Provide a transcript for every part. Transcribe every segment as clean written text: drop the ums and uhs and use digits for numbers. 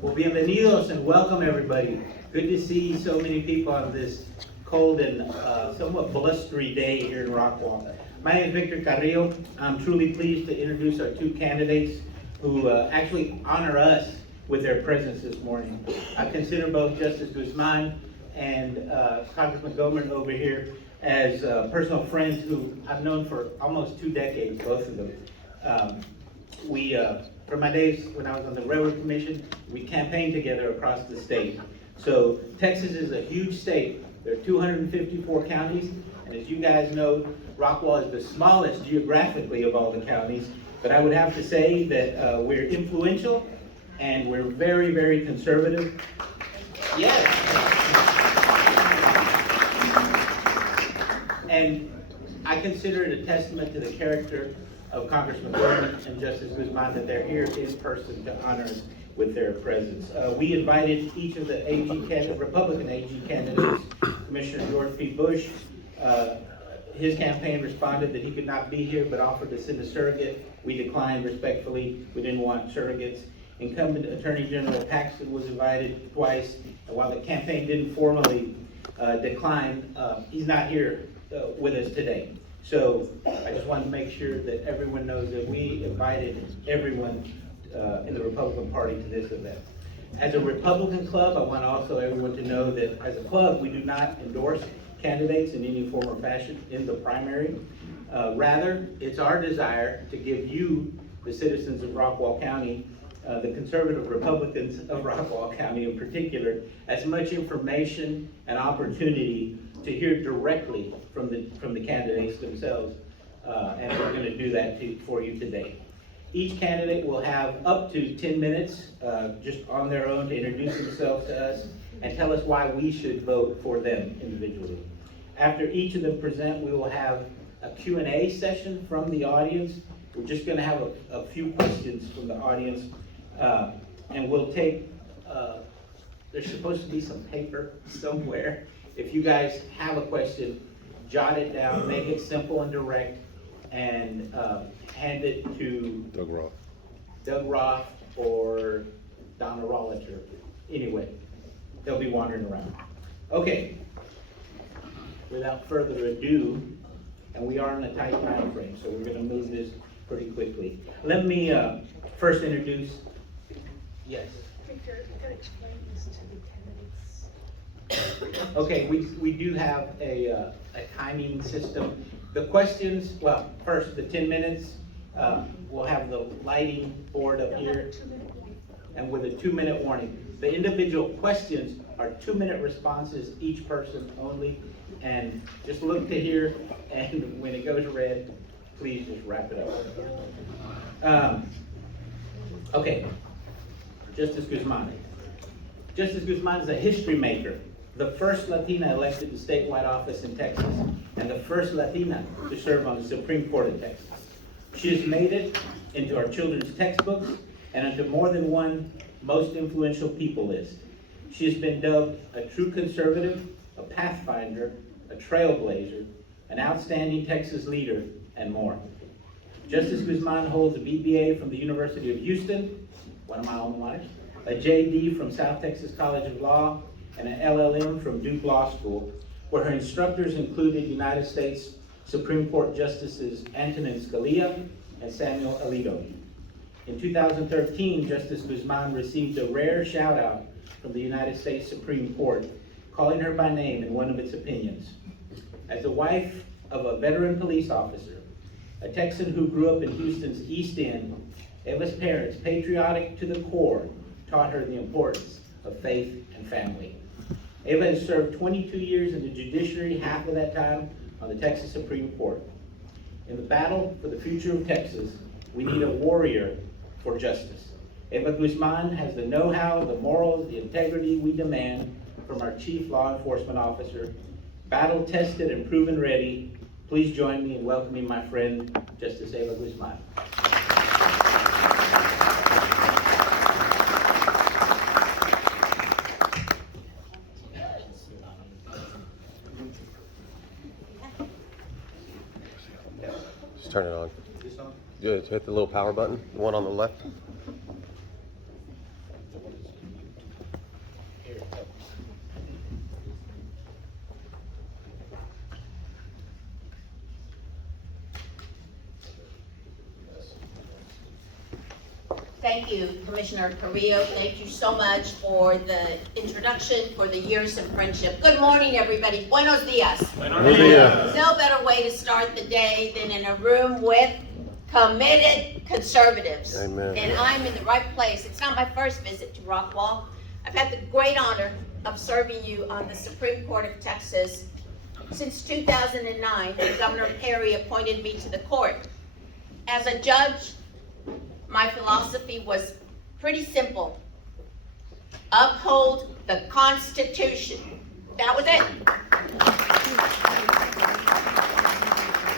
Well, bienvenidos and welcome everybody. Good to see so many people on this cold and somewhat blustery day here in Rockwall. My name is Victor Carrillo. I'm truly pleased to introduce our two candidates who actually honor us with their presence this morning. I consider both Justice Guzman and Congressman Gohmert over here as personal friends who I've known for almost 2 decades, both of them. From my days when I was on the Railroad Commission, we campaigned together across the state. So Texas is a huge state. There are 254 counties, and as you guys know, Rockwall is the smallest geographically of all the counties, but I would have to say that we're influential and we're very, very conservative. Yes. And I consider it a testament to the character of Congressman Gohmert and Justice Guzman that they're here in person to honor us with their presence. We invited each of the Republican AG candidates, Commissioner George P. Bush. His campaign responded that he could not be here, but offered to send a surrogate. We declined respectfully. We didn't want surrogates. Incumbent Attorney General Paxton was invited twice, and while the campaign didn't formally decline, he's not here with us today. So I just wanted to make sure that everyone knows that we invited everyone in the Republican Party to this event. As a Republican club, I want also everyone to know that as a club, we do not endorse candidates in any form or fashion in the primary. Rather, it's our desire to give you, the citizens of Rockwall County, the conservative Republicans of Rockwall County in particular, as much information and opportunity to hear directly from the candidates themselves, and we're going to do that for you today. Each candidate will have up to 10 minutes just on their own to introduce themselves to us and tell us why we should vote for them individually. After each of them present, we will have a Q&A session from the audience. We're just going to have a few questions from the audience, and we'll take, there's supposed to be some paper somewhere. If you guys have a question, jot it down, make it simple and direct, and hand it to Doug Roth or Donna Rolliter. Anyway, they'll be wandering around. Okay, without further ado, and we are in a tight time frame, so we're gonna move this pretty quickly. Let me first introduce, yes? Victor, you gotta explain this to the candidates. Okay, we do have a timing system. The questions, well, first the 10 minutes, we'll have the lighting board up here, and with a 2-minute warning. The individual questions are 2-minute responses, each person only, and just look to here, and when it goes red, please just wrap it up. Okay, Justice Guzman. Justice Guzman is a history maker, the first Latina elected to statewide office in Texas, and the first Latina to serve on the Supreme Court of Texas. She has made it into our children's textbooks and into more than one most influential people list. She has been dubbed a true conservative, a pathfinder, a trailblazer, an outstanding Texas leader, and more. Justice Guzman holds a BBA from the University of Houston, one of my alma maters, a JD from South Texas College of Law, and an LLM from Duke Law School, where her instructors included United States Supreme Court Justices Antonin Scalia and Samuel Alito. In 2013, Justice Guzman received a rare shout out from the United States Supreme Court, calling her by name in one of its opinions. As the wife of a veteran police officer, a Texan who grew up in Houston's East End, Eva's parents, patriotic to the core, taught her the importance of faith and family. Eva has served 22 years in the judiciary, half of that time on the Texas Supreme Court. In the battle for the future of Texas, we need a warrior for justice. Eva Guzman has the know-how, the morals, the integrity we demand from our chief law enforcement officer, battle-tested and proven ready. Please join me in welcoming my friend, Justice Eva Guzman. Just turn it on. This on? Good. Hit the little power button, the one on the left. Thank you, Commissioner Carrillo. Thank you so much for the introduction, for the years of friendship. Good morning, everybody. Buenos dias. Buenos dias. No better way to start the day than in a room with committed conservatives. Amen. And I'm in the right place. It's not my first visit to Rockwall. I've had the great honor of serving you on the Supreme Court of Texas since 2009, when Governor Perry appointed me to the court. As a judge, my philosophy was pretty simple. Uphold the Constitution. That was it.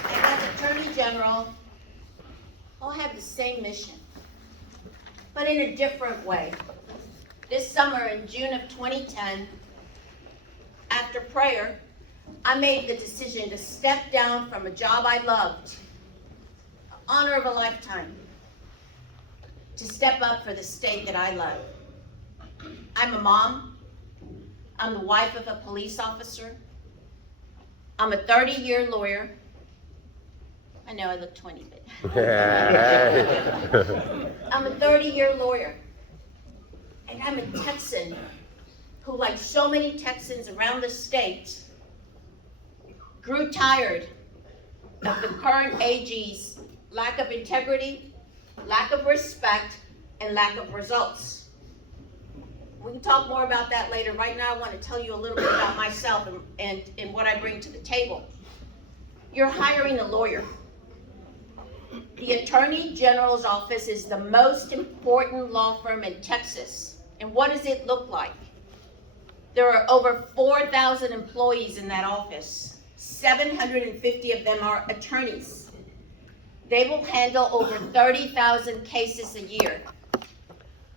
And as Attorney General, I'll have the same mission, but in a different way. This summer, in June of 2010, after prayer, I made the decision to step down from a job I loved, honor of a lifetime, to step up for the state that I love. I'm a mom. I'm the wife of a police officer. I'm a 30-year lawyer. I know I look 20, but I'm a 30-year lawyer. And I'm a Texan who, like so many Texans around the state, grew tired of the current AG's lack of integrity, lack of respect, and lack of results. We can talk more about that later. Right now, I want to tell you a little bit about myself and what I bring to the table. You're hiring a lawyer. The Attorney General's office is the most important law firm in Texas. And what does it look like? There are over 4,000 employees in that office. 750 of them are attorneys. They will handle over 30,000 cases a year.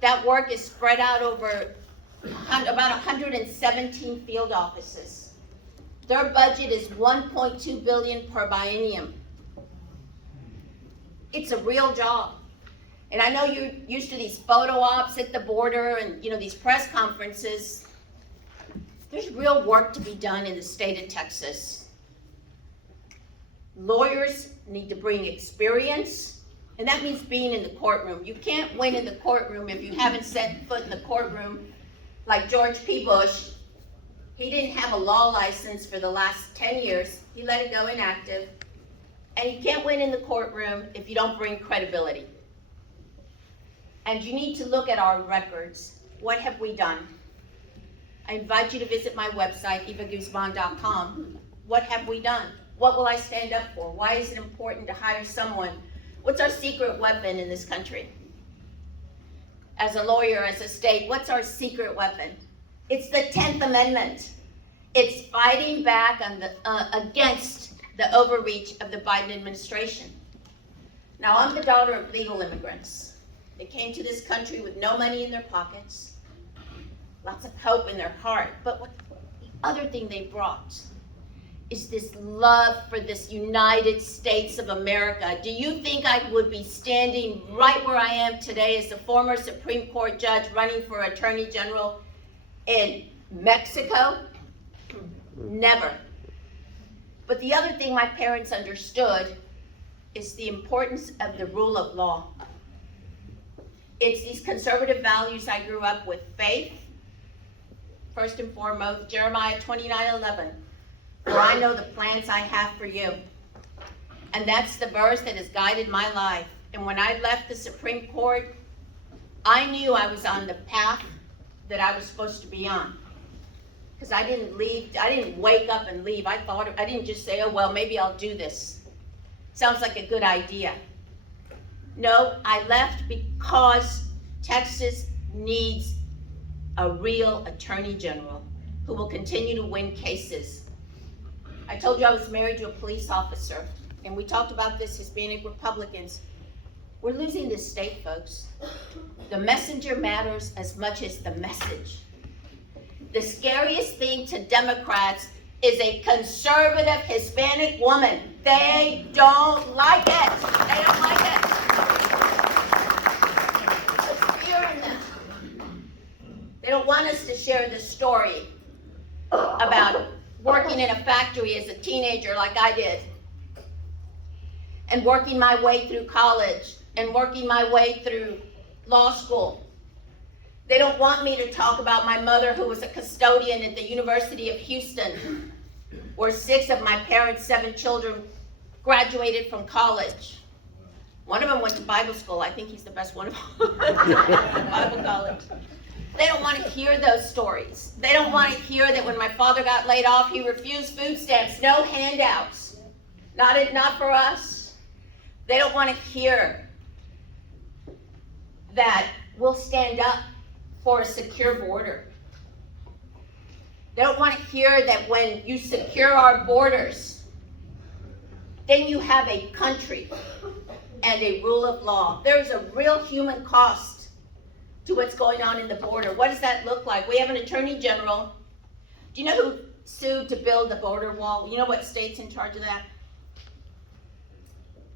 That work is spread out over about 117 field offices. Their budget is $1.2 billion per biennium. It's a real job. And I know you're used to these photo ops at the border and these press conferences. There's real work to be done in the state of Texas. Lawyers need to bring experience, and that means being in the courtroom. You can't win in the courtroom if you haven't set foot in the courtroom like George P. Bush. He didn't have a law license for the last 10 years. He let it go inactive. And you can't win in the courtroom if you don't bring credibility. And you need to look at our records. What have we done? I invite you to visit my website, evaguzman.com. What have we done? What will I stand up for? Why is it important to hire someone? What's our secret weapon in this country? As a lawyer, as a state, what's our secret weapon? It's the 10th Amendment. It's fighting back on against the overreach of the Biden administration. Now, I'm the daughter of legal immigrants. They came to this country with no money in their pockets, lots of hope in their heart. But the other thing they brought is this love for this United States of America. Do you think I would be standing right where I am today as a former Supreme Court judge running for Attorney General in Mexico? Never. But the other thing my parents understood is the importance of the rule of law. It's these conservative values I grew up with. Faith, first and foremost, Jeremiah 29:11. For I know the plans I have for you. And that's the verse that has guided my life. And when I left the Supreme Court, I knew I was on the path that I was supposed to be on. Because I didn't wake up and leave. I didn't just say, oh, well, maybe I'll do this. Sounds like a good idea. No, I left because Texas needs a real attorney general who will continue to win cases. I told you I was married to a police officer, and we talked about this, Hispanic Republicans. We're losing this state, folks. The messenger matters as much as the message. The scariest thing to Democrats is a conservative Hispanic woman. They don't like it. They don't like it. There's fear in them. They don't want us to share this story about working in a factory as a teenager like I did, and working my way through college, and working my way through law school. They don't want me to talk about my mother who was a custodian at the University of Houston, where 6 of my parents' 7 children graduated from college. One of them went to Bible school. I think he's the best one of all. Bible college. They don't want to hear those stories. They don't want to hear that when my father got laid off, he refused food stamps, no handouts. Not for us. They don't want to hear that we'll stand up for a secure border. They don't want to hear that when you secure our borders, then you have a country and a rule of law. There's a real human cost to what's going on in the border. What does that look like? We have an attorney general. Do you know who sued to build the border wall? You know what state's in charge of that?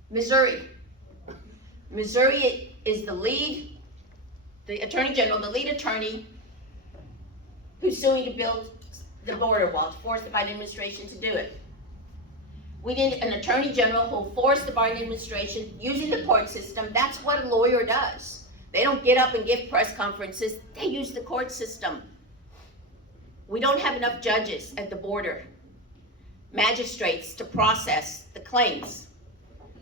Missouri. Missouri is the attorney general, the lead attorney, who's suing to build the border wall, to force the Biden administration to do it. We need an attorney general who will force the Biden administration using the court system. That's what a lawyer does. They don't get up and give press conferences. They use the court system. We don't have enough judges at the border, magistrates to process the claims.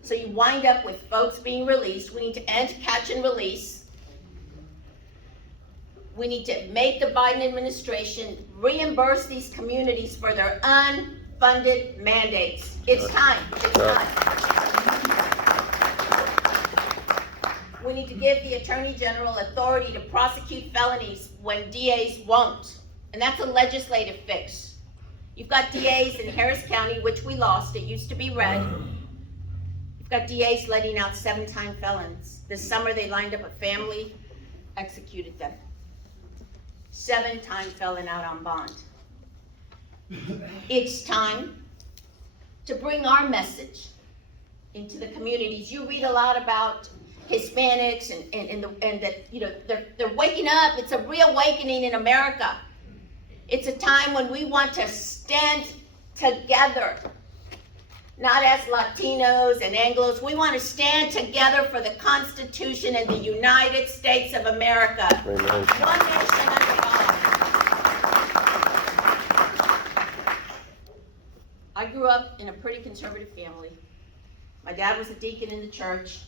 So you wind up with folks being released. We need to end catch and release. We need to make the Biden administration reimburse these communities for their unfunded mandates. It's time. It's time. We need to give the Attorney General authority to prosecute felonies when DAs won't. And that's a legislative fix. You've got DAs in Harris County, which we lost. It used to be red. You've got DAs letting out 7-time felons. This summer they lined up a family, executed them. 7-time felon out on bond. It's time to bring our message into the communities. You read a lot about Hispanics and that, you know, they're waking up. It's a reawakening in America. It's a time when we want to stand together, not as Latinos and Anglos. We want to stand together for the Constitution and the United States of America. Amen. One nation under God. I grew up in a pretty conservative family. My dad was a deacon in the church,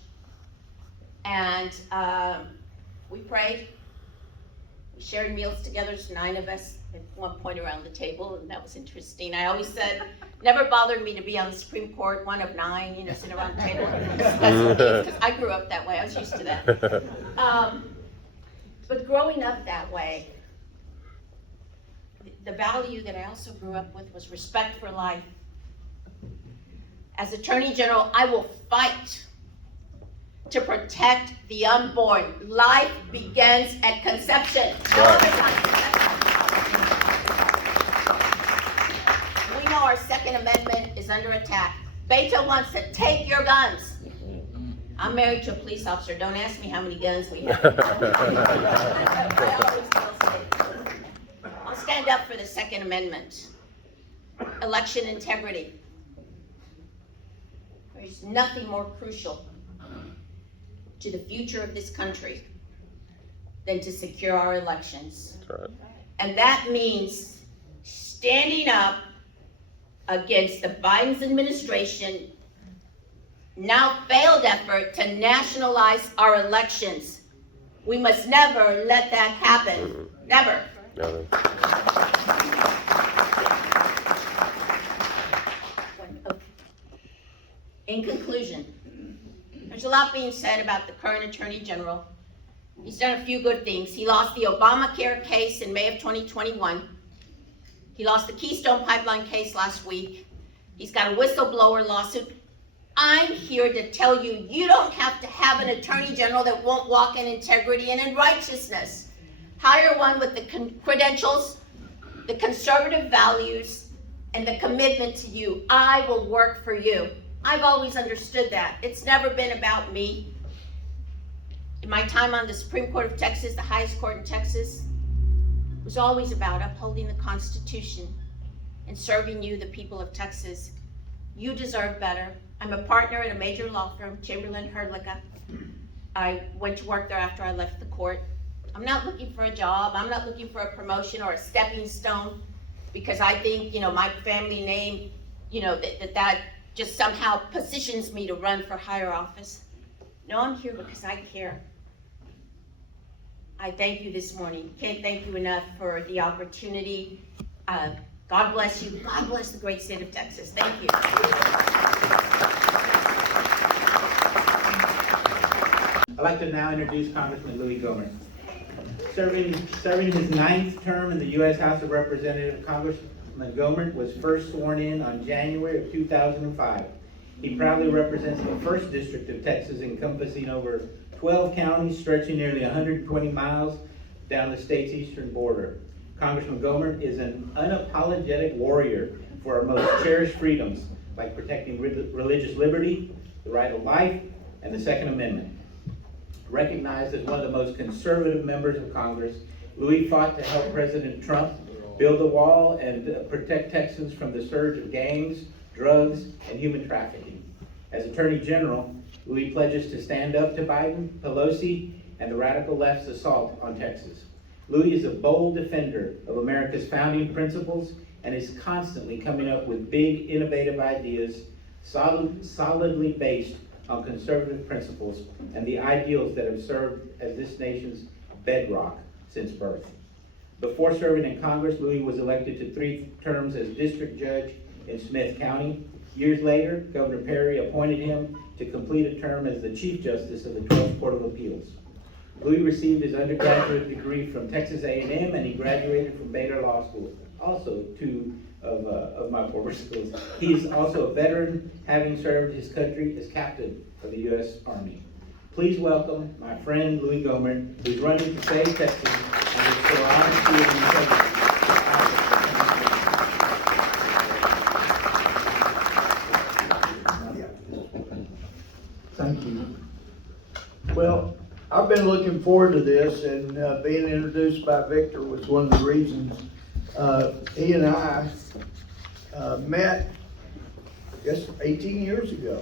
and we prayed. We shared meals together, there's 9 of us at one point around the table, and that was interesting. I always said, never bothered me to be on the Supreme Court, one of 9, you know, sitting around the table. That's okay, because I grew up that way, I was used to that. But growing up that way, the value that I also grew up with was respect for life. As Attorney General, I will fight to protect the unborn. Life begins at conception. We know our Second Amendment is under attack. Beto wants to take your guns. I'm married to a police officer. Don't ask me how many guns we have. I'll stand up for the Second Amendment. Election integrity. There's nothing more crucial to the future of this country than to secure our elections. That's right. And that means standing up against the Biden administration now failed effort to nationalize our elections. We must never let that happen. Never. Never. In conclusion, there's a lot being said about the current Attorney General. He's done a few good things. He lost the Obamacare case in May of 2021. He lost the Keystone Pipeline case last week. He's got a whistleblower lawsuit. I'm here to tell you, you don't have to have an Attorney General that won't walk in integrity and in righteousness. Hire one with the credentials, the conservative values, and the commitment to you. I will work for you. I've always understood that. It's never been about me. In my time on the Supreme Court of Texas, the highest court in Texas, it was always about upholding the Constitution and serving you, the people of Texas. You deserve better. I'm a partner at a major law firm, Chamberlain Herlica. I went to work there after I left the court. I'm not looking for a job. I'm not looking for a promotion or a stepping stone, because I think, my family name, that just somehow positions me to run for higher office. No, I'm here because I care. I thank you this morning. Can't thank you enough for the opportunity. God bless you. God bless the great state of Texas. Thank you. I'd like to now introduce Congressman Louie Gohmert. Serving his 9th term in the U.S. House of Representatives, Congressman Gohmert was first sworn in on January of 2005. He proudly represents the 1st District of Texas, encompassing over 12 counties, stretching nearly 120 miles down the state's eastern border. Congressman Gohmert is an unapologetic warrior for our most cherished freedoms, like protecting religious liberty, the right of life, and the Second Amendment. Recognized as one of the most conservative members of Congress, Louie fought to help President Trump build the wall and protect Texans from the surge of gangs, drugs, and human trafficking. As Attorney General, Louie pledges to stand up to Biden, Pelosi, and the radical left's assault on Texas. Louie is a bold defender of America's founding principles and is constantly coming up with big, innovative ideas solidly based on conservative principles and the ideals that have served as this nation's bedrock since birth. Before serving in Congress, Louie was elected to 3 terms as district judge in Smith County. Years later, Governor Perry appointed him to complete a term as the Chief Justice of the 12th Court of Appeals. Louie received his undergraduate degree from Texas A&M, and he graduated from Baylor Law School, also 2 of my former schools. He is also a veteran, having served his country as captain of the U.S. Army. Please welcome my friend Louie Gohmert, who's running to save Texas and restore honesty and integrity. Thank you. Well, I've been looking forward to this, and being introduced by Victor was one of the reasons. He and I met, I guess, 18 years ago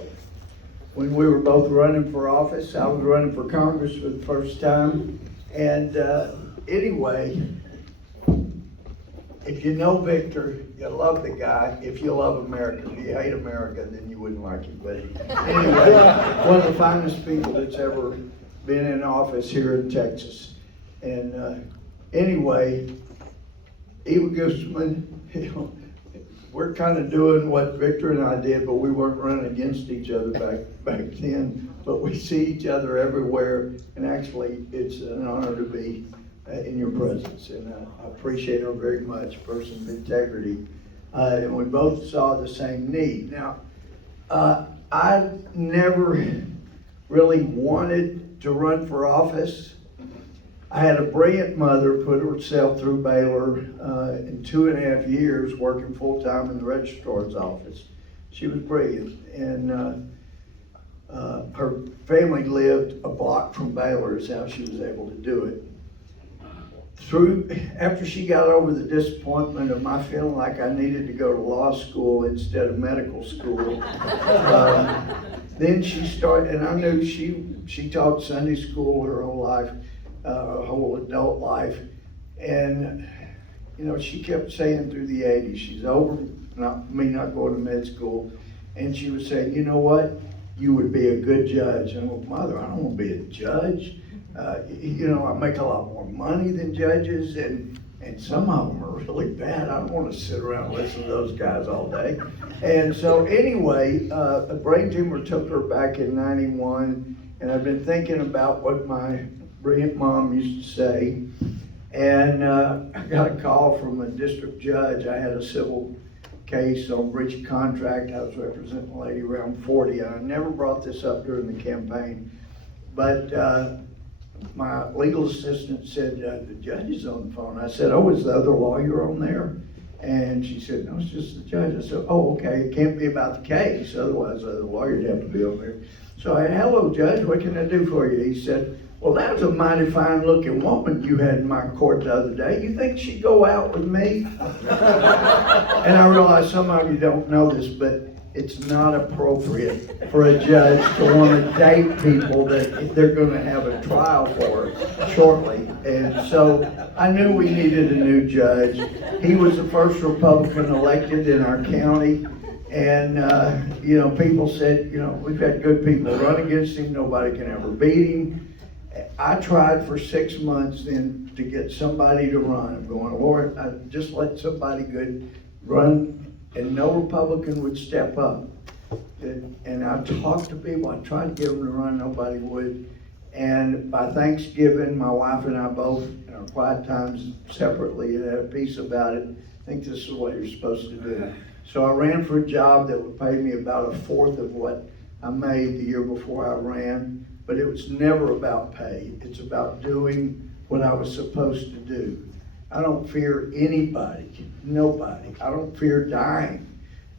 when we were both running for office. I was running for Congress for the first time. And anyway, if you know Victor, you love the guy. If you love America, if you hate America, then you wouldn't like him. But anyway, one of the finest people that's ever been in office here in Texas. And anyway, Eva Guzman, we're kind of doing what Victor and I did, but we weren't running against each other back then. But we see each other everywhere, and actually, it's an honor to be in your presence. And I appreciate her very much, a person of integrity. And we both saw the same need. Now, I never really wanted to run for office. I had a brilliant mother, put herself through Baylor in 2.5 years, working full-time in the registrar's office. She was brilliant, and her family lived a block from Baylor is how she was able to do it. After she got over the disappointment of my feeling like I needed to go to law school instead of medical school, then she started, and I knew she taught Sunday school her whole life, whole adult life, and she kept saying through the 80s, she's over not going to med school, and she was saying, you know what, you would be a good judge. And I went, Mother, I don't want to be a judge. I make a lot more money than judges, and some of them are really bad. I don't want to sit around and listen to those guys all day. And so anyway, a brain tumor took her back in '91, and I've been thinking about what my brilliant mom used to say. And I got a call from a district judge. I had a civil case on breach of contract. I was representing a lady around 40. I never brought this up during the campaign, but my legal assistant said, the judge is on the phone. I said, oh, is the other lawyer on there? And she said, no, it's just the judge. I said, oh, okay, it can't be about the case, otherwise the other lawyer'd have to be on there. So I said, hello, Judge, what can I do for you? He said, well, that was a mighty fine looking woman you had in my court the other day. You think she'd go out with me? And I realize some of you don't know this, but it's not appropriate for a judge to want to date people that they're gonna have a trial for shortly. And so I knew we needed a new judge. He was the first Republican elected in our county. And, you know, people said, you know, we've had good people run against him, nobody can ever beat him. I tried for 6 months then to get somebody to run. I'm going, Lord, I just let somebody good run, and no Republican would step up. And I talked to people, I tried to get them to run, nobody would. And by Thanksgiving, my wife and I both, in our quiet times separately, had a peace about it. I think this is what you're supposed to do. So I ran for a job that would pay me about 1/4 of what I made the year before I ran, but it was never about pay. It's about doing what I was supposed to do. I don't fear anybody, nobody. I don't fear dying.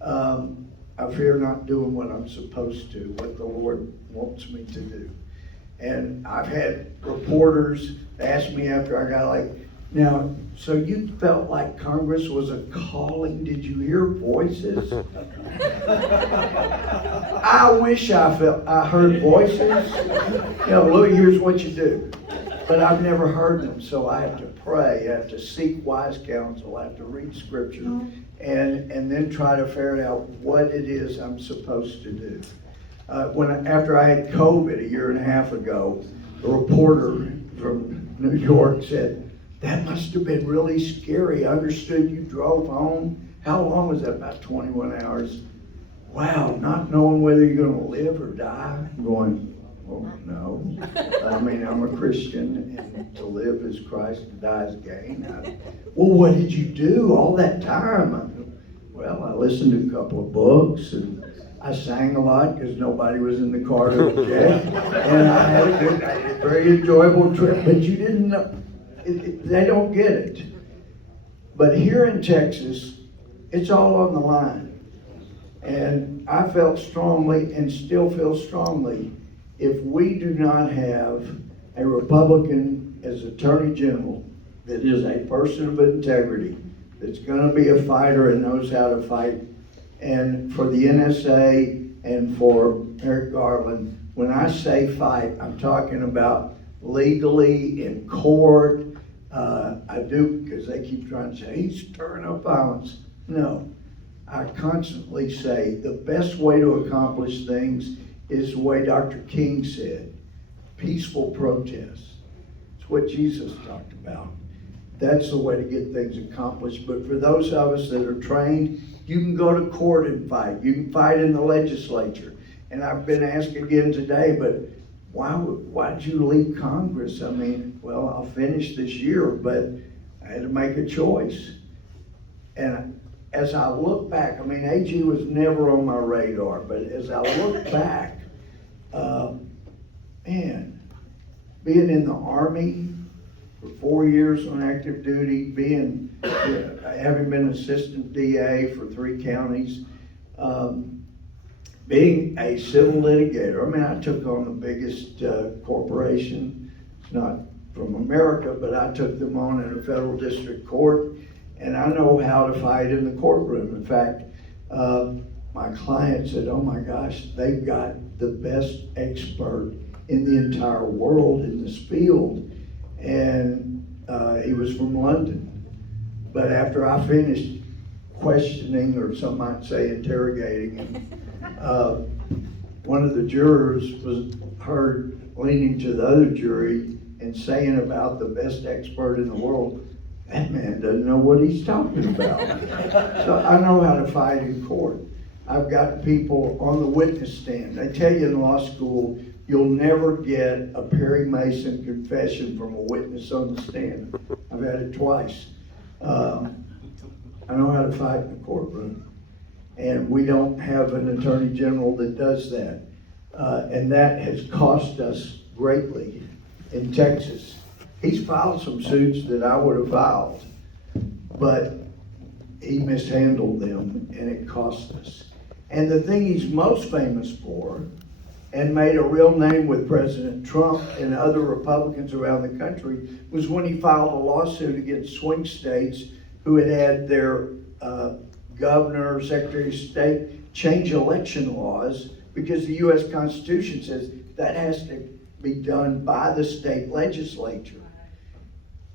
I fear not doing what I'm supposed to, what the Lord wants me to do. And I've had reporters ask me after I got like, now, so you felt like Congress was a calling? Did you hear voices? I wish I heard voices. You know, Louie, here's what you do. But I've never heard them, so I have to pray, I have to seek wise counsel, I have to read scripture, and then try to ferret out what it is I'm supposed to do. After I had COVID 1.5 years ago, a reporter from New York said, that must have been really scary. I understood you drove home. How long was that? About 21 hours. Wow, not knowing whether you're going to live or die. I'm going, well, no. I mean, I'm a Christian, and to live is Christ, to die is gain. Well, what did you do all that time? Well, I listened to a couple of books, and I sang a lot because nobody was in the car to object. And I had a very enjoyable trip, but you didn't know. They don't get it. But here in Texas, it's all on the line. And I felt strongly and still feel strongly, if we do not have a Republican as Attorney General that is a person of integrity, that's going to be a fighter and knows how to fight, and for the NSA and for Merrick Garland, when I say fight, I'm talking about legally in court. I do, because they keep trying to say, he's stirring up violence. No, I constantly say the best way to accomplish things is the way Dr. King said, peaceful protest. It's what Jesus talked about. That's the way to get things accomplished. But for those of us that are trained, you can go to court and fight. You can fight in the legislature. And I've been asked again today, but why'd you leave Congress? I mean, well, I'll finish this year, but I had to make a choice. And as I look back, I mean, AG was never on my radar, but as I look back, man, being in the Army for 4 years on active duty, having been assistant DA for 3 counties, being a civil litigator. I mean, I took on the biggest corporation. It's not from America, but I took them on in a federal district court, and I know how to fight in the courtroom. In fact, my client said, oh my gosh, they've got the best expert in the entire world in this field. And he was from London. But after I finished questioning, or some might say interrogating him, one of the jurors was heard leaning to the other jury and saying about the best expert in the world, that man doesn't know what he's talking about. So I know how to fight in court. I've got people on the witness stand. They tell you in law school, you'll never get a Perry Mason confession from a witness on the stand. I've had it twice. I know how to fight in the courtroom. And we don't have an attorney general that does that. And that has cost us greatly in Texas. He's filed some suits that I would have filed, but he mishandled them and it cost us. And the thing he's most famous for, and made a real name with President Trump and other Republicans around the country, was when he filed a lawsuit against swing states who had their governor, secretary of state change election laws because the US Constitution says that has to be done by the state legislature.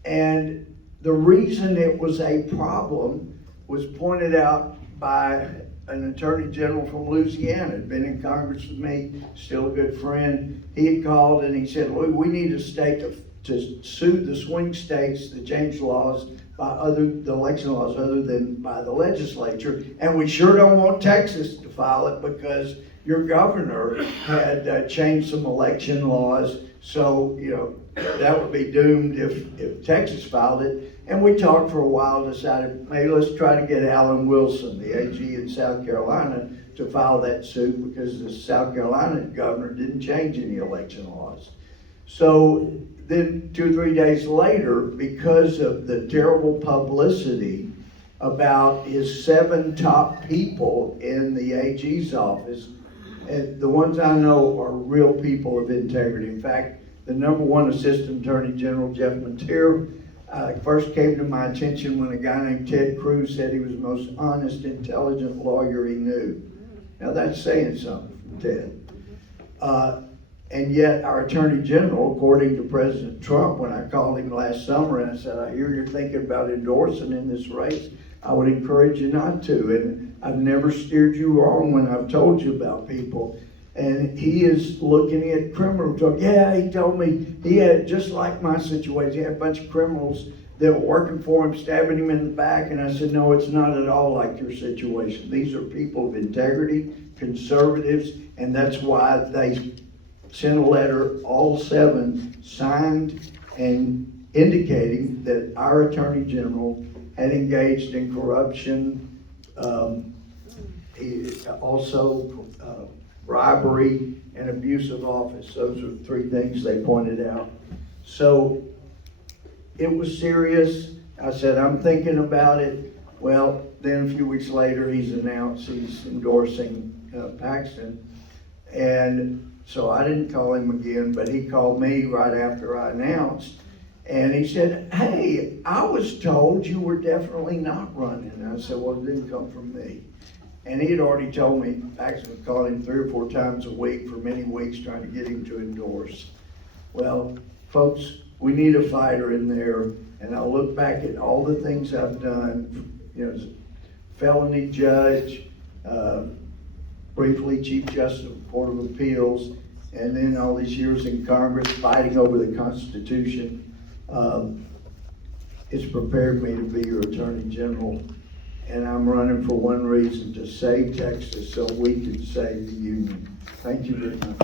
And the reason it was a problem was pointed out by an attorney general from Louisiana, had been in Congress with me, still a good friend. He had called and he said, "Look, we need a state to sue the swing states to change laws by the election laws other than by the legislature. And we sure don't want Texas to file it because your governor had changed some election laws. So, you know, that would be doomed if Texas filed it." And we talked for a while, decided, maybe let's try to get Alan Wilson, the AG in South Carolina, to file that suit because the South Carolina governor didn't change any election laws. So then 2 or 3 days later, because of the terrible publicity about his 7 top people in the AG's office, and the ones I know are real people of integrity. In fact, the #1 Assistant Attorney General, Jeff Mateer, first came to my attention when a guy named Ted Cruz said he was the most honest, intelligent lawyer he knew. Now that's saying something from Ted. And yet our Attorney General, according to President Trump, when I called him last summer and I said, "I hear you're thinking about endorsing in this race, I would encourage you not to. And I've never steered you wrong when I've told you about people." And he is looking at criminal talk. Yeah, he told me he had, just like my situation, he had a bunch of criminals that were working for him, stabbing him in the back. And I said, "No, it's not at all like your situation. These are people of integrity, conservatives, and that's why they sent a letter, all 7 signed, and indicating that our Attorney General had engaged in corruption, bribery and abuse of office." Those are 3 things they pointed out. So it was serious. I said, "I'm thinking about it." Well, then a few weeks later, he's announced he's endorsing Paxton. And so I didn't call him again, but he called me right after I announced. And he said, "Hey, I was told you were definitely not running." And I said, "Well, it didn't come from me." And he had already told me, Paxton was calling him 3 or 4 times a week for many weeks trying to get him to endorse. Well, folks, we need a fighter in there. And I'll look back at all the things I've done, you know, felony judge, briefly Chief Justice of the Court of Appeals, and then all these years in Congress fighting over the Constitution. It's prepared me to be your Attorney General. And I'm running for one reason, to save Texas so we can save the Union. Thank you very much.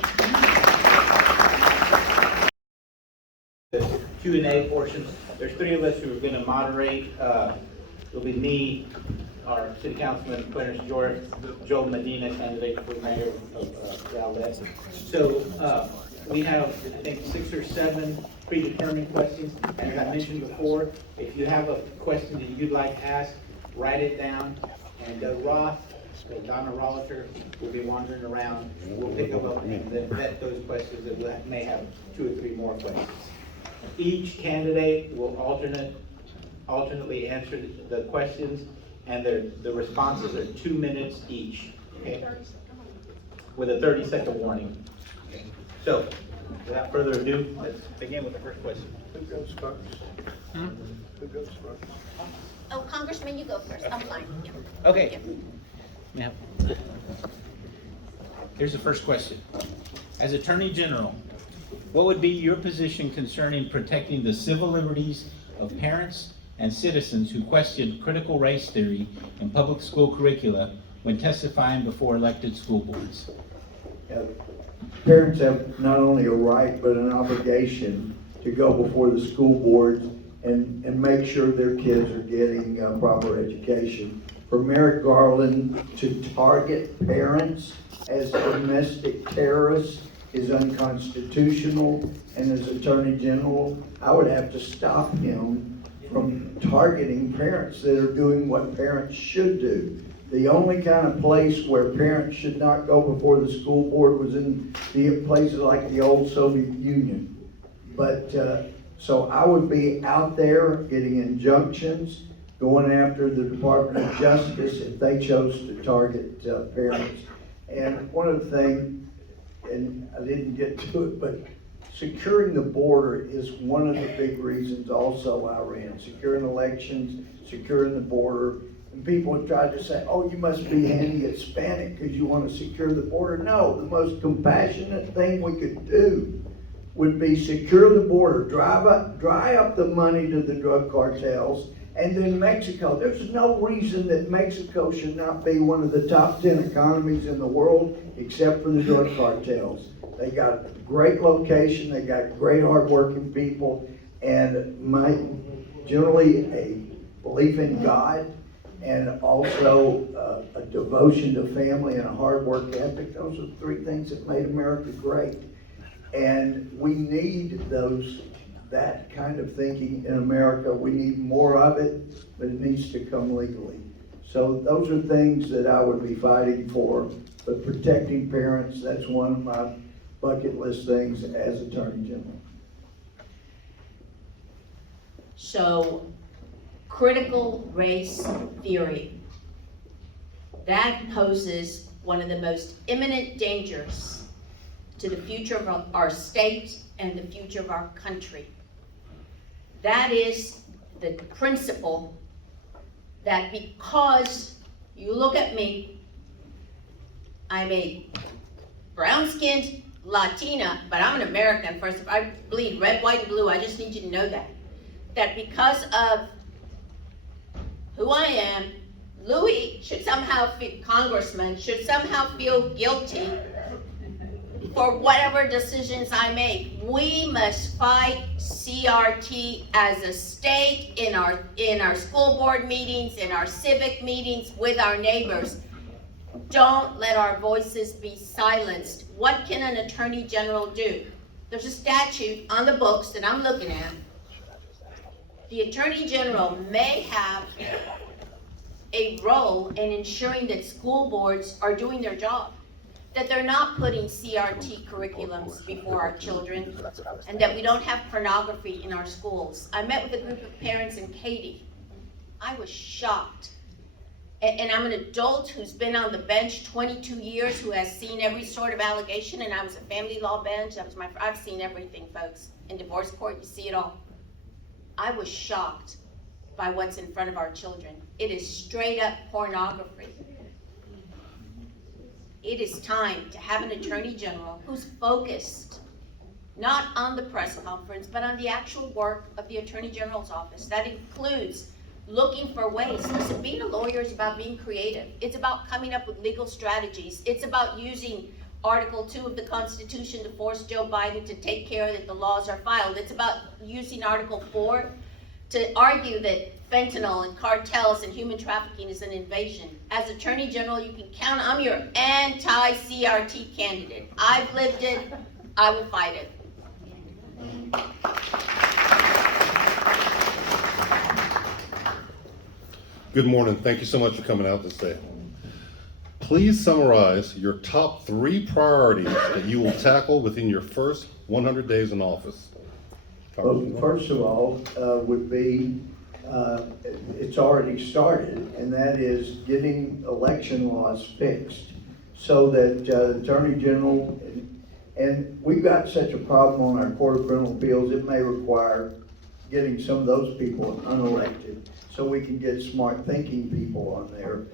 The Q&A portion, there's 3 of us who are going to moderate. It'll be me, our City Councilman Clarence George, Joe Medina, candidate for mayor of Dallas. So we have, I think, 6 or 7 predetermined questions. And as I mentioned before, if you have a question that you'd like to ask, write it down, and Roth, Donna Rollater will be wandering around. We'll pick them up and then vet those questions, and we may have 2 or 3 more questions. Each candidate will alternately answer the questions, and the responses are 2 minutes each, okay? With a 30-second warning. Okay. So, without further ado, let's begin with the first question. Who goes first? Who goes first? Oh, Congressman, you go first. I'm fine. Yeah. Okay. Yeah. Here's the first question. As Attorney General, what would be your position concerning protecting the civil liberties of parents and citizens who question critical race theory in public school curricula when testifying before elected school boards? Parents have not only a right but an obligation to go before the school boards and make sure their kids are getting proper education. For Merrick Garland to target parents as domestic terrorists is unconstitutional, and as Attorney General, I would have to stop him from targeting parents that are doing what parents should do. The only kind of place where parents should not go before the school board was in the places like the old Soviet Union. But so I would be out there getting injunctions, going after the Department of Justice if they chose to target parents. And one of the things, and I didn't get to it, but securing the border is one of the big reasons also I ran. Securing elections, securing the border. And people have tried to say, oh, you must be anti-Hispanic because you want to secure the border. No, the most compassionate thing we could do would be secure the border, dry up the money to the drug cartels, and then Mexico. There's no reason that Mexico should not be one of the top 10 economies in the world, except for the drug cartels. They got a great location, they got great hardworking people, and generally a belief in God, and also a devotion to family and a hard work ethic. Those are the three things that made America great. And we need that kind of thinking in America. We need more of it, but it needs to come legally. So those are things that I would be fighting for. But protecting parents, that's one of my bucket list things as Attorney General. So, critical race theory, that poses one of the most imminent dangers to the future of our state and the future of our country. That is the principle that because you look at me, I'm a brown-skinned Latina, but I'm an American first. I bleed red, white, and blue. I just need you to know that. That because of who I am, Louie should somehow feel, Congressman, should somehow feel guilty for whatever decisions I make. We must fight CRT as a state in our school board meetings, in our civic meetings, with our neighbors. Don't let our voices be silenced. What can an attorney general do? There's a statute on the books that I'm looking at. The attorney general may have a role in ensuring that school boards are doing their job, that they're not putting CRT curriculums before our children, and that we don't have pornography in our schools. I met with a group of parents in Katy. I was shocked. And I'm an adult who's been on the bench 22 years, who has seen every sort of allegation, and I was a family law bench. I've seen everything, folks. In divorce court, you see it all. I was shocked by what's in front of our children. It is straight up pornography. It is time to have an attorney general who's focused not on the press conference, but on the actual work of the attorney general's office. That includes looking for ways. Listen, being a lawyer is about being creative. It's about coming up with legal strategies. It's about using Article 2 of the Constitution to force Joe Biden to take care that the laws are filed. It's about using Article 4 to argue that fentanyl and cartels and human trafficking is an invasion. As Attorney General, you can count, I'm your anti-CRT candidate. I've lived it, I will fight it. Good morning. Thank you so much for coming out this day. Please summarize your top 3 priorities that you will tackle within your first 100 days in office. Well, first of all, would be, it's already started, and that is getting election laws fixed so that the Attorney General, and we've got such a problem on our Court of Criminal Appeals, it may require getting some of those people unelected so we can get smart thinking people on there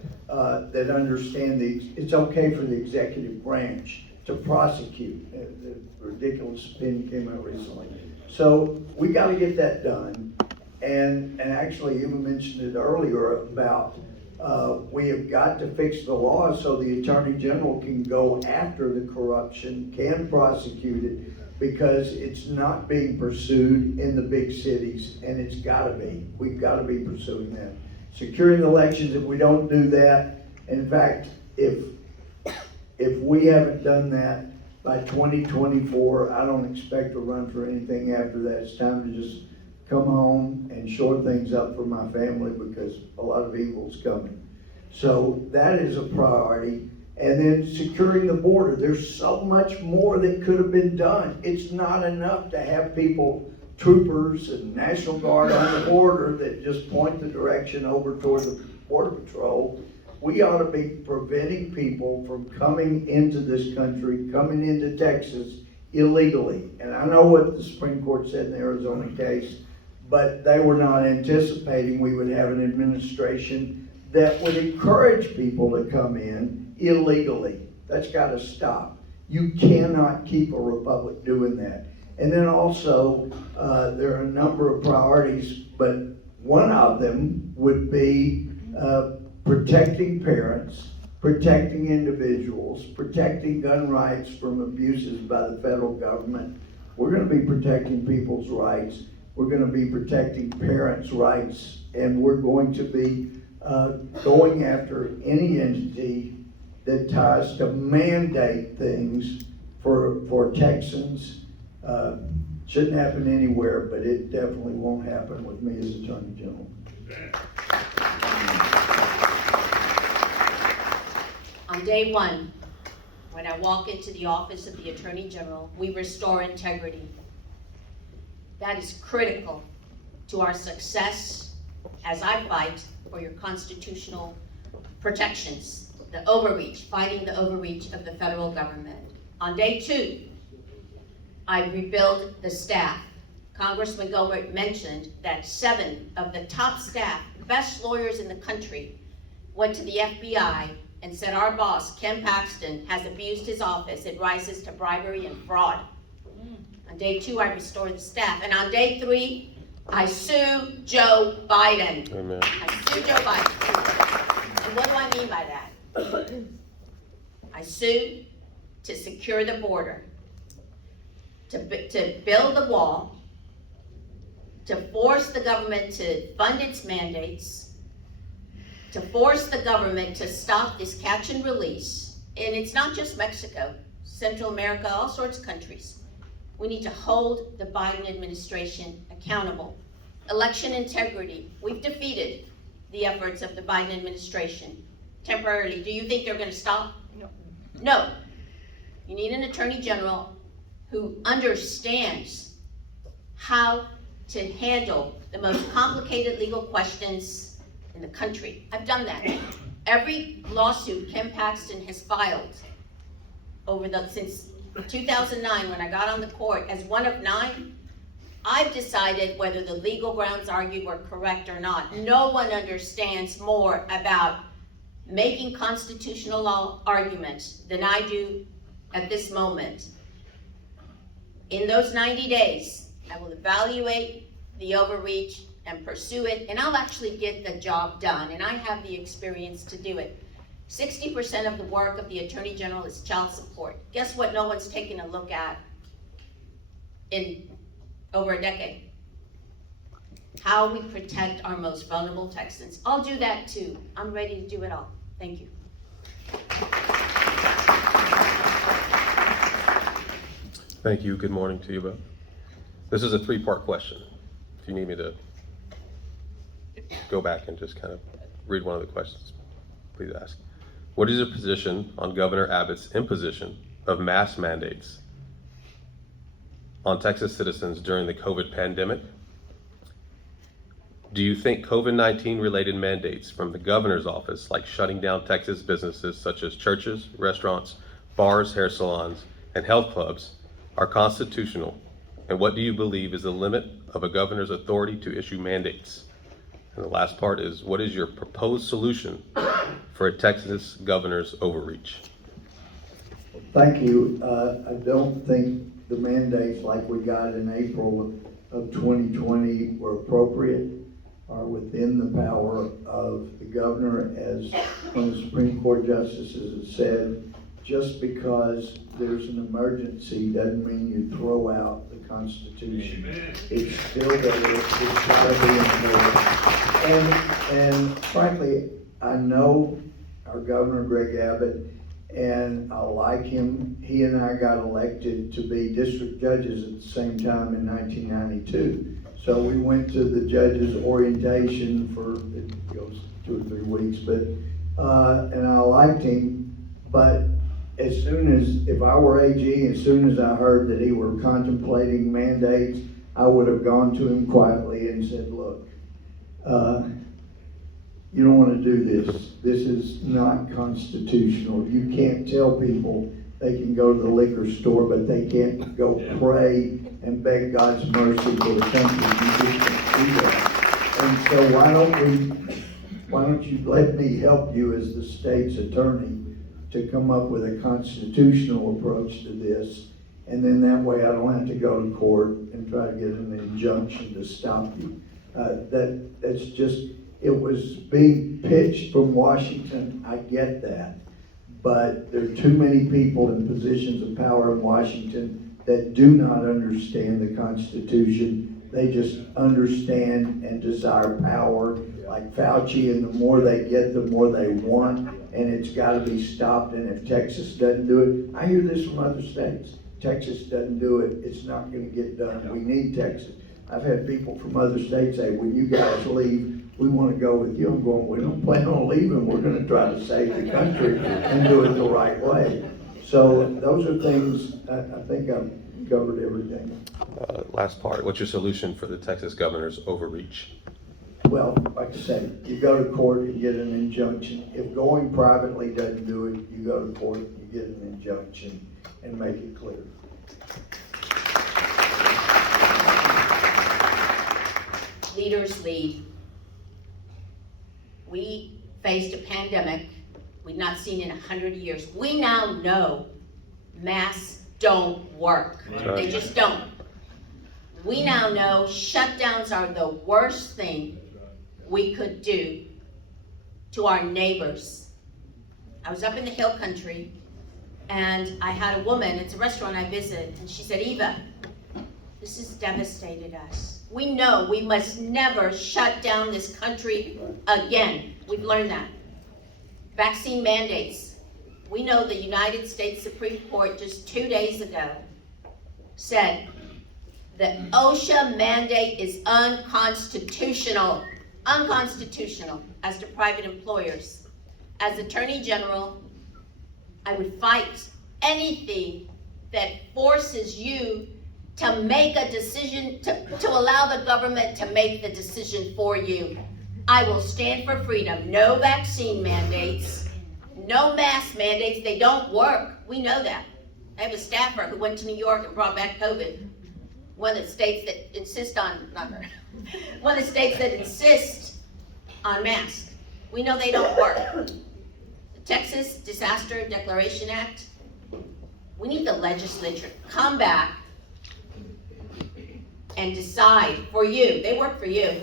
that understand it's okay for the executive branch to prosecute. The ridiculous opinion came out recently. So we got to get that done. And actually, Eva mentioned it earlier about we have got to fix the law so the Attorney General can go after the corruption, can prosecute it, because it's not being pursued in the big cities, and it's got to be. We've got to be pursuing that. Securing elections, if we don't do that, in fact, if we haven't done that by 2024, I don't expect to run for anything after that. It's time to just come home and shore things up for my family because a lot of evil's coming. So that is a priority. And then securing the border. There's so much more that could have been done. It's not enough to have people troopers and National Guard on the border that just point the direction over toward the Border Patrol. We ought to be preventing people from coming into this country, coming into Texas illegally. And I know what the Supreme Court said in the Arizona case, but they were not anticipating we would have an administration that would encourage people to come in illegally. That's gotta stop. You cannot keep a republic doing that. And then also, there are a number of priorities, but one of them would be protecting parents, protecting individuals, protecting gun rights from abuses by the federal government. We're gonna be protecting people's rights. We're gonna be protecting parents' rights, and we're going to be going after any entity that tries to mandate things for Texans. Shouldn't happen anywhere, but it definitely won't happen with me as Attorney General. On day one, when I walk into the office of the Attorney General, we restore integrity. That is critical to our success as I fight for your constitutional protections, the overreach, fighting the overreach of the federal government. On day two, I rebuild the staff. Congressman Gohmert mentioned that 7 of the top staff, best lawyers in the country, went to the FBI and said our boss, Ken Paxton, has abused his office. It rises to bribery and fraud. On day 2, I restore the staff. And on day 3, I sue Joe Biden. Amen. I sue Joe Biden. And what do I mean by that? I sue to secure the border, to build the wall, to force the government to fund its mandates, to force the government to stop this catch and release. And it's not just Mexico, Central America, all sorts of countries. We need to hold the Biden administration accountable. Election integrity. We've defeated the efforts of the Biden administration temporarily. Do you think they're going to stop? No. No. You need an attorney general who understands how to handle the most complicated legal questions in the country. I've done that. Every lawsuit Ken Paxton has filed since 2009 when I got on the court, as one of 9, I've decided whether the legal grounds argued were correct or not. No one understands more about making constitutional law arguments than I do at this moment. In those 90 days, I will evaluate the overreach and pursue it, and I'll actually get the job done, and I have the experience to do it. 60% of the work of the Attorney General is child support. Guess what no one's taken a look at in over a decade? How we protect our most vulnerable Texans. I'll do that too. I'm ready to do it all. Thank you. Thank you. Good morning to you both. This is a 3-part question. If you need me to go back and just kind of read one of the questions, please ask. What is your position on Governor Abbott's imposition of mask mandates on Texas citizens during the COVID pandemic? Do you think COVID-19 related mandates from the governor's office, like shutting down Texas businesses such as churches, restaurants, bars, hair salons, and health clubs, are constitutional? And what do you believe is the limit of a governor's authority to issue mandates? And the last part is, what is your proposed solution for a Texas governor's overreach? Thank you. I don't think the mandates like we got in April of 2020 were appropriate or within the power of the governor, as one of the Supreme Court justices has said. Just because there's an emergency doesn't mean you throw out the Constitution. Amen. It's still there. It's got to be enforced. And frankly, I know our Governor Greg Abbott, and I like him. He and I got elected to be district judges at the same time in 1992. So we went to the judges' orientation for, it goes 2 or 3 weeks, but and I liked him. But as soon as, if I were AG, as soon as I heard that he were contemplating mandates, I would have gone to him quietly and said, look, you don't want to do this. This is not constitutional. You can't tell people they can go to the liquor store, but they can't go pray and beg God's mercy for the country. You just can't do that. And so why don't you let me help you as the state's attorney to come up with a constitutional approach to this, and then that way I don't have to go to court and try to get an injunction to stop you. That's just, it was being pitched from Washington, I get that, but there are too many people in positions of power in Washington that do not understand the Constitution. They just understand and desire power, like Fauci, and the more they get, the more they want, and it's gotta be stopped. And if Texas doesn't do it, I hear this from other states, Texas doesn't do it, it's not gonna get done. We need Texas. I've had people from other states say, when you guys leave, we wanna go with you. I'm going, we don't plan on leaving, we're gonna try to save the country and do it the right way. So those are things, I think I've covered everything. Last part, what's your solution for the Texas governor's overreach? Well, like I said, you go to court and get an injunction. If going privately doesn't do it, you go to court, you get an injunction and make it clear. Leaders lead. We faced a pandemic we've not seen in 100 years. We now know masks don't work. Right. They just don't. We now know shutdowns are the worst thing we could do to our neighbors. I was up in the hill country and I had a woman, it's a restaurant I visit, and she said, Eva, this has devastated us. We know we must never shut down this country again. We've learned that. Vaccine mandates. We know the United States Supreme Court just 2 days ago said the OSHA mandate is unconstitutional. Unconstitutional as to private employers. As Attorney General, I would fight anything that forces you to make a decision, to allow the government to make the decision for you. I will stand for freedom. No vaccine mandates, no mask mandates. They don't work. We know that. I have a staffer who went to New York and brought back COVID. One of the states that insist on, not her, one of the states that insist on masks. We know they don't work. The Texas Disaster Declaration Act, we need the legislature to come back and decide for you, they work for you,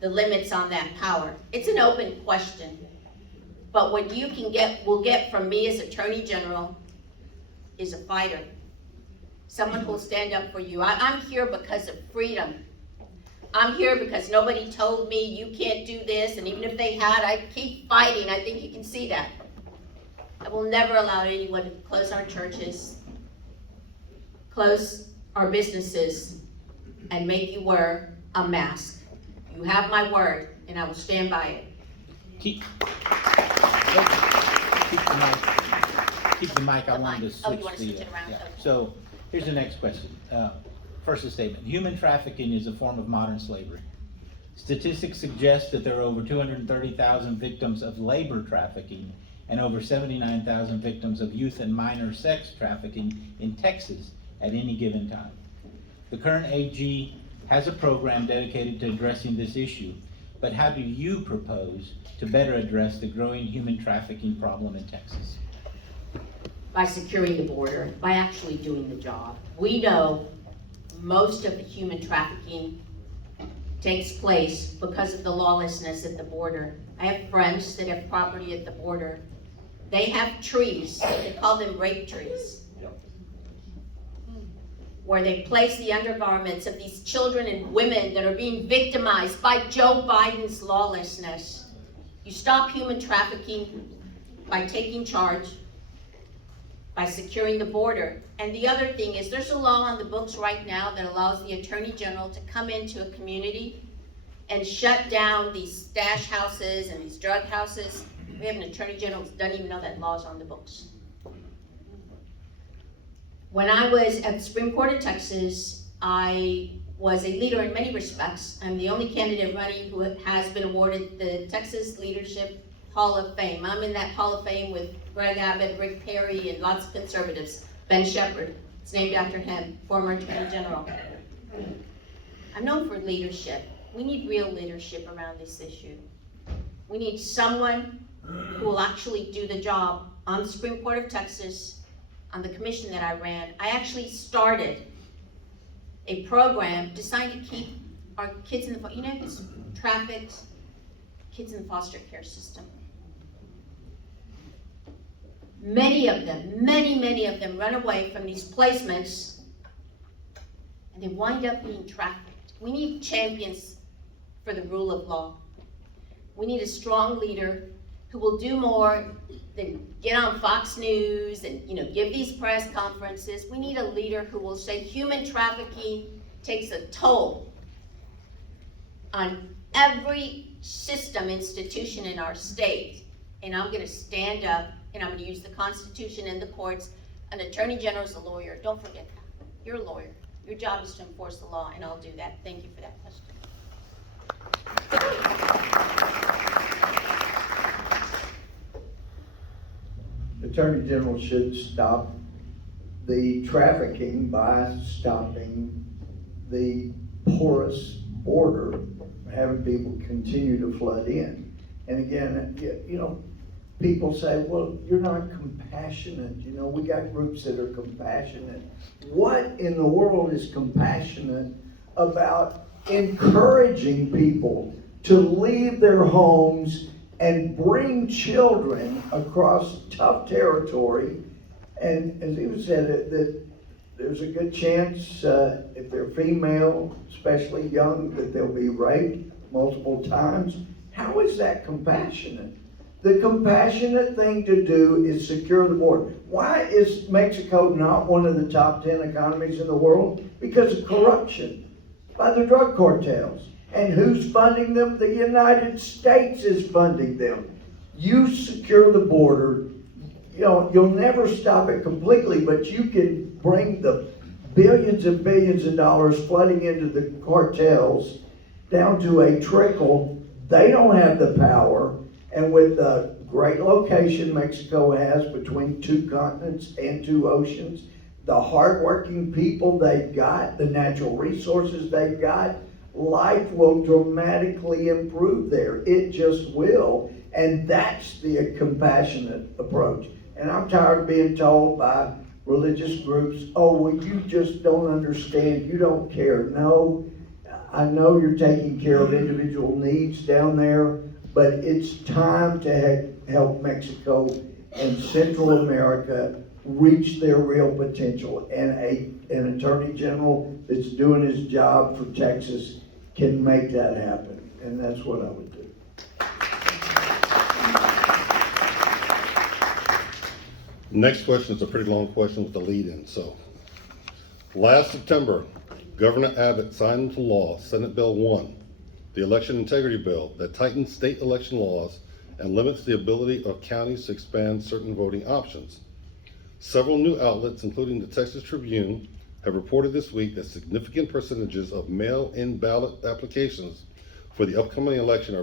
the limits on that power. It's an open question. But what you will get from me as Attorney General is a fighter. Someone who will stand up for you. I'm here because of freedom. I'm here because nobody told me you can't do this, and even if they had, I'd keep fighting. I think you can see that. I will never allow anyone to close our churches, close our businesses, and make you wear a mask. You have my word, and I will stand by it. Keep the mic. I wanted to switch you want to switch it around? yeah. Okay. So here's the next question. First, a statement. Human trafficking is a form of modern slavery. Statistics suggest that there are over 230,000 victims of labor trafficking and over 79,000 victims of youth and minor sex trafficking in Texas at any given time. The current AG has a program dedicated to addressing this issue, but how do you propose to better address the growing human trafficking problem in Texas? By securing the border, by actually doing the job. We know most of the human trafficking takes place because of the lawlessness at the border. I have friends that have property at the border. They have trees, they call them rape trees, where they place the undergarments of these children and women that are being victimized by Joe Biden's lawlessness. You stop human trafficking by taking charge, by securing the border. And the other thing is, there's a law on the books right now that allows the Attorney General to come into a community and shut down these stash houses and these drug houses. We have an Attorney General who doesn't even know that law's on the books. When I was at the Supreme Court of Texas, I was a leader in many respects. I'm the only candidate running who has been awarded the Texas Leadership Hall of Fame. I'm in that Hall of Fame with Greg Abbott, Rick Perry, and lots of conservatives. Ben Shepherd, it's named after him, former Attorney General. I'm known for leadership. We need real leadership around this issue. We need someone who will actually do the job on the Supreme Court of Texas, on the commission that I ran. I actually started a program designed to keep our kids in the, it's trafficked kids in the foster care system. Many of them run away from these placements and they wind up being trafficked. We need champions for the rule of law. We need a strong leader who will do more than get on Fox News and give these press conferences. We need a leader who will say human trafficking takes a toll on every system, institution in our state. And I'm gonna stand up and I'm gonna use the Constitution and the courts. An attorney general is a lawyer, don't forget that. You're a lawyer. Your job is to enforce the law, and I'll do that. Thank you for that question. The Attorney General should stop the trafficking by stopping the porous border, having people continue to flood in. And again, people say, well, you're not compassionate. We got groups that are compassionate. What in the world is compassionate about encouraging people to leave their homes and bring children across tough territory? And as Eva said, that there's a good chance, if they're female, especially young, that they'll be raped multiple times. How is that compassionate? The compassionate thing to do is secure the border. Why is Mexico not one of the top 10 economies in the world? Because of corruption by the drug cartels. And who's funding them? The United States is funding them. You secure the border, you'll never stop it completely, but you can bring the billions and billions of dollars flooding into the cartels down to a trickle. They don't have the power. And with the great location Mexico has between two continents and two oceans, the hardworking people they've got, the natural resources they've got, life will dramatically improve there. It just will. And that's the compassionate approach. And I'm tired of being told by religious groups, oh, well, you just don't understand, you don't care. No, I know you're taking care of individual needs down there, but it's time to help Mexico and Central America reach their real potential. And an attorney general that's doing his job for Texas can make that happen. And that's what I would do. Next question is a pretty long question with a lead-in. So, last September, Governor Abbott signed into law Senate Bill 1, the election integrity bill that tightens state election laws and limits the ability of counties to expand certain voting options. Several new outlets, including the Texas Tribune, have reported this week that significant percentages of mail-in ballot applications for the upcoming election are